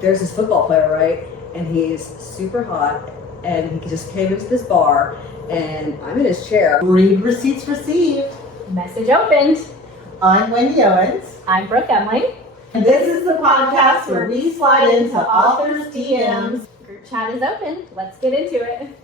there's this football player, right? And he's super hot, and he just came into this bar, and I'm in his chair. Read receipts received. Message opened. I'm Wendy Owens. I'm Brooke Emling. And this is the podcast where we slide into authors' DMs. Group chat is open. Let's get into it.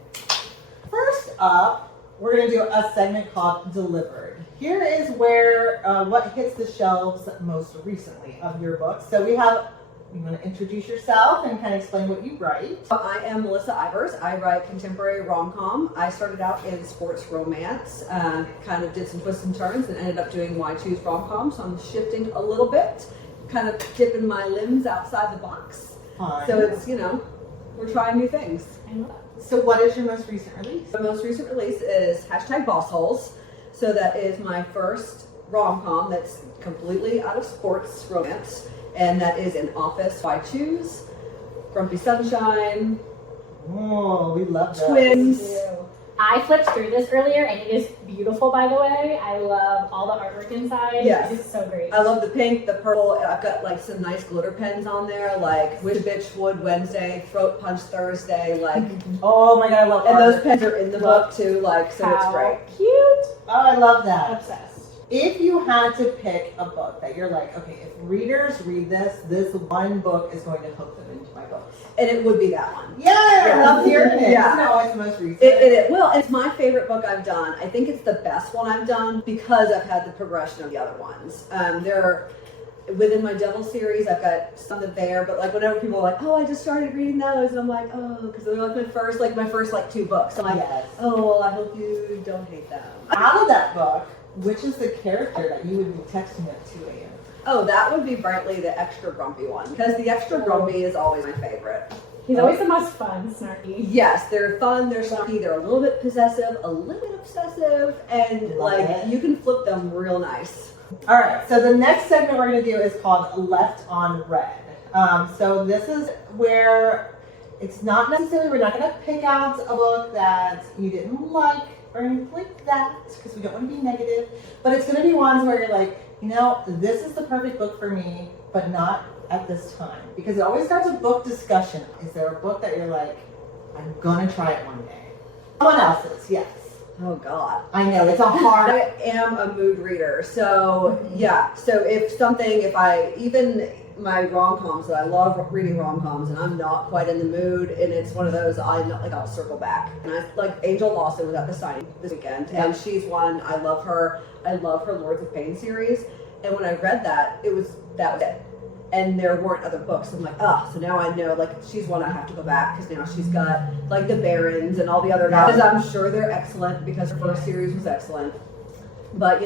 First up, we're going to do a segment called Delivered. Here is where what hits the shelves most recently of your books. So you want to introduce yourself and kind of explain what you write. I am Melissa Ivers. I write contemporary rom-com. I started out in sports romance, kind of did some twists and turns, and ended up doing Why Choose Rom-Com. So I'm shifting a little bit, kind of dipping my limbs outside the box. Fun. So it's, we're trying new things. So what is your most recent release? The most recent release is #Bossholes. So that is my first rom-com that's completely out of sports romance. And that is an Office, Why Choose, Grumpy Sunshine, Oh, we love that. Twins. I flipped through this earlier, and it is beautiful, by the way. I love all the artwork inside. Yes. It's so great. I love the pink, the purple. I've got like some nice glitter pens on there, like Wish Bitch Wood Wednesday, Throat Punch Thursday, like. Oh my god, I love And art. those pens are in the book too, like, so it's great. Cute. Oh, I love that. Obsessed. If you had to pick a book that you're like, okay, if readers read this one book is going to hook them into my books. And it would be that one. Yeah, I love hearing it. Yeah. Isn't it always the most recent? Well, it's my favorite book I've done. I think it's the best one I've done because I've had the progression of the other ones. Within my Devil series, I've got some there, but like whenever people are like, oh, I just started reading those, and I'm like, oh, because they're like my first like 2 books. I'm like, Yes. oh, well, I hope you don't hate them. Out of that book, which is the character that you would be texting at 2 a.m.? Oh, that would be Brantley, the extra grumpy one, because the extra grumpy is always my favorite. He's always the most fun, snarky. Yes, they're fun, they're snarky, they're a little bit possessive, a little bit obsessive, and Love it. you can flip them real nice. All right, so the next segment we're going to do is called Left on Red. So this is where it's not necessarily, we're not going to pick out a book that you didn't like or anything like that, because we don't want to be negative, but it's going to be ones where you're like, this is the perfect book for me, but not at this time. Because it always starts a book discussion. Is there a book that you're like, I'm going to try it one day? Someone else's, yes. Oh God. I know, it's a hard... I am a mood reader, so yeah. So even my rom-coms, that I love reading rom-coms, and I'm not quite in the mood, and it's one of those I'll circle back. And Angel Lawson was at the signing this weekend, and she's one. I love her. I love her Lords of Pain series, and when I read that was it. And there weren't other books. I'm like, so now I know, like, she's one I have to go back, because now she's got, like, the Barons and all the other guys. I'm sure they're excellent, because her first series was excellent. But,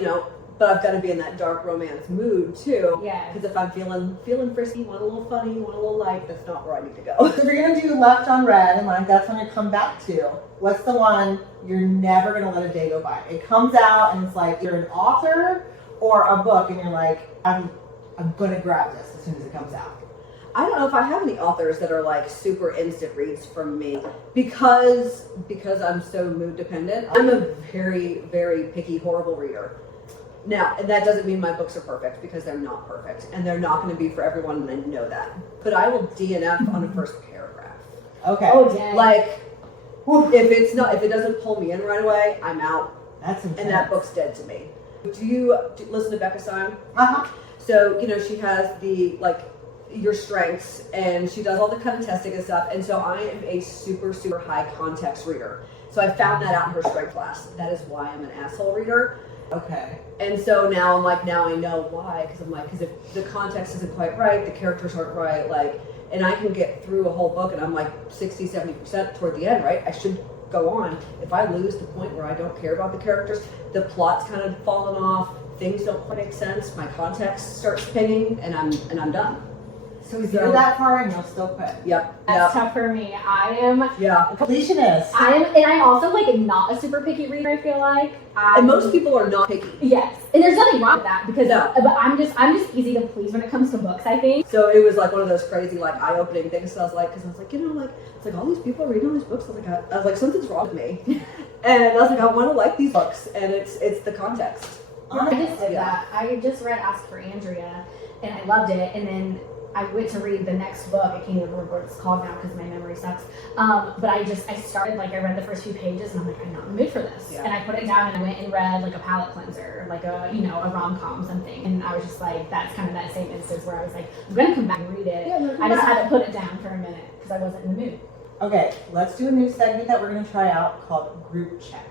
but I've got to be in that dark romance mood, too. Yeah. Because if I'm feeling frisky, want a little funny, want a little light, that's not where I need to go. So if you're going to do Left on Red, and like that's when you come back to, what's the one you're never going to let a day go by? It comes out, and it's like, you're an author or a book, and you're like, I'm going to grab this as soon as it comes out. I don't know if I have any authors that are like super instant reads from me because I'm so mood dependent. I'm a very, very picky, horrible reader. Now, and that doesn't mean my books are perfect, because they're not perfect, and they're not going to be for everyone, and I know that. But I will DNF on a first paragraph. Okay. Oh, dang. Like, if it doesn't pull me in right away, I'm out. That's intense. And that book's dead to me. Do you listen to Becca Stein? Uh-huh. So, she has your strengths, and she does all the kind of testing and stuff. And so I am a super, super high context reader. So I found that out in her strength class. That is why I'm an asshole reader. Okay. And so now I'm like, now I know why. Because if the context isn't quite right, the characters aren't right, and I can get through a whole book and I'm like 60, 70% toward the end, right? I should go on. If I lose the point where I don't care about the characters, the plot's kind of fallen off, things don't quite make sense, my context starts pinging, and I'm done. So you're that far and you'll still quit. Yep. That's tough for me. I am Yeah. A completionist. and I'm also like not a super picky reader, I feel like. And most people are not picky. Yes. And there's nothing wrong with that, because No. but I'm just easy to please when it comes to books, I think. So it was like one of those crazy, like, eye-opening things. So I was like, it's like all these people are reading all these books. I was like, something's wrong with me. And I was like, I want to like these books, and it's the context. I just did that. I just read Ask for Andrea, and I loved it. And then I went to read the next book. I can't even remember what it's called now because my memory sucks. But I started, like, I read the first few pages and I'm like, I'm not in the mood for this. Yeah. And I put it down and I went and read like a palate cleanser, like a, you know, a rom-com something. And I was just like, that's kind of that same instance where I was like, I'm going to come back and read it. Yeah, I just had to put it down for a minute because I wasn't in the mood. Okay, let's do a new segment that we're going to try out called Group Chat.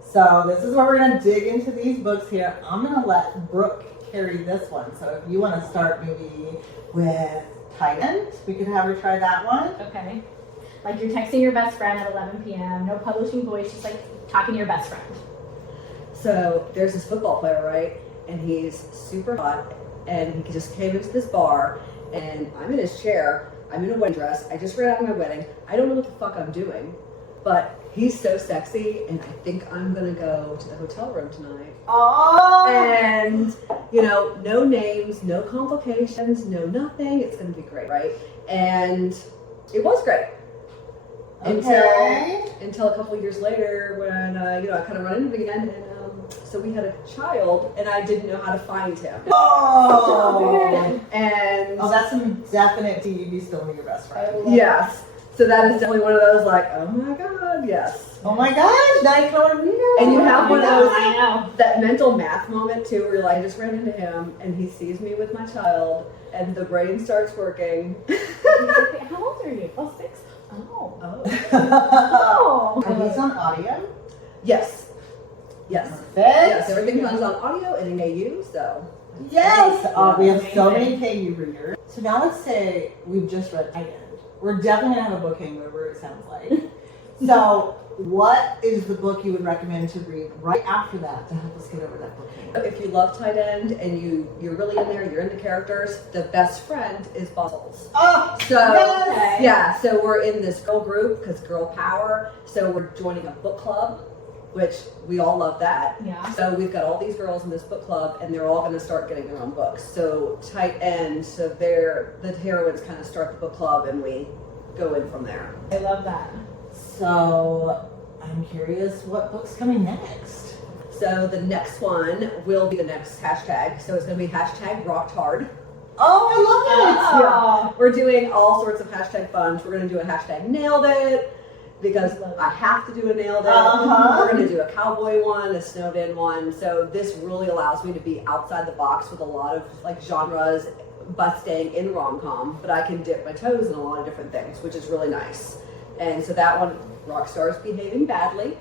So this is where we're going to dig into these books here. I'm going to let Brooke carry this one. So if you want to start maybe with Titan, we could have her try that one. Okay. Like you're texting your best friend at 11 p.m., no publishing voice, just like talking to your best friend. So there's this football player, right? And he's super hot, and he just came into this bar, and I'm in his chair. I'm in a wedding dress. I just ran out of my wedding. I don't know what the fuck I'm doing, but he's so sexy, and I think I'm gonna go to the hotel room tonight. Oh! And, you know, no names, no complications, no nothing. It's gonna be great, right? And it was great. Okay. Until a couple of years later when, you know, I kind of run into him again. And so we had a child, and I didn't know how to find him. Oh! And That's some definite tea. You still need your best friend. yes. So that is definitely one of those, like, oh my God, yes. Oh my gosh, now you know what I mean. And you have one of those, I know. that mental math moment too, where you're like, I just ran into him, and he sees me with my child, and the brain starts working. How old are you? Oh, 6. Oh. Oh. Oh. Are these on audio? Yes. Yes. Perfect. Yes, everything comes on audio and in AU, so. Yes. We have so Amazing. many KU readers. So now let's say we've just read Titan. We're definitely gonna have a book hangover, it sounds like. So what is the book you would recommend to read right after that to help us get over that book hangover? If you love Tight End and you're really in there, you're in the characters, the best friend is Bossholes. Oh, So yes. yeah, so we're in this girl group because girl power. So we're joining a book club, which we all love that. Yeah. So we've got all these girls in this book club, and they're all going to start getting their own books. So Tight End, so the heroines kind of start the book club, and we go in from there. I love that. So I'm curious what book's coming next. So the next one will be the next hashtag. So it's going to be hashtag RockedHard. Oh, I love it. Oh. We're doing all sorts of hashtag funs. We're going to do a hashtag nailed it because I have to do a nailed it. Uh-huh. We're going to do a cowboy one, a snowed in one. So this really allows me to be outside the box with a lot of like genres, but staying in rom-com. But I can dip my toes in a lot of different things, which is really nice. And so that one, rock stars behaving badly,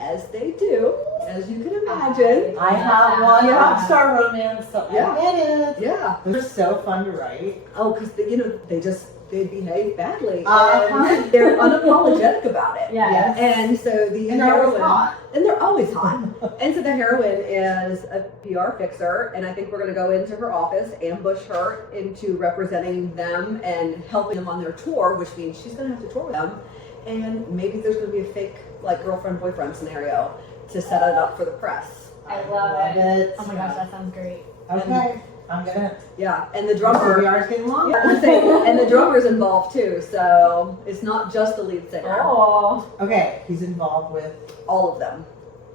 as they do, as you can imagine. I have one Yeah. rock star romance, so Yeah. I get it. Yeah. They're so fun to write. Oh, because they behave badly, Uh-huh. and they're unapologetic about it. Yeah. And so the And they're always heroine, hot. and they're always hot. And so the heroine is a PR fixer, and I think we're going to go into her office, ambush her into representing them and helping them on their tour, which means she's going to have to tour with them. And maybe there's going to be a fake like girlfriend-boyfriend scenario to set it up for the press. I love it. Oh my gosh, that sounds great. Okay, I'm gonna. Yeah, and the drummer. VR's getting longer. Yeah, I'm saying, and the drummer's involved too, so it's not just the lead singer. Oh. Okay, he's involved with. All of them.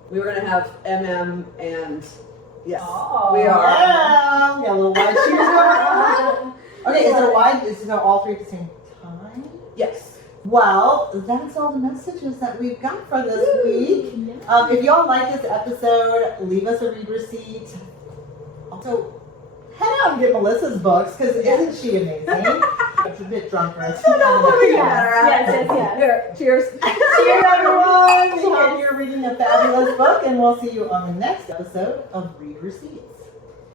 We were going to have MM and yes, Oh. we are. Yeah, got a little wide shoes going on. Okay, is it wide? Is it all three at the same time? Yes. Well, that's all the messages that we've got for this week. Yeah. If y'all like this episode, leave us a read receipt. Also, head out and get Melissa's books, because isn't she amazing? It's a bit drunker. Yes. Here, cheers. Cheers, everyone! We hope you're reading a fabulous book, and we'll see you on the next episode of Read Receipts.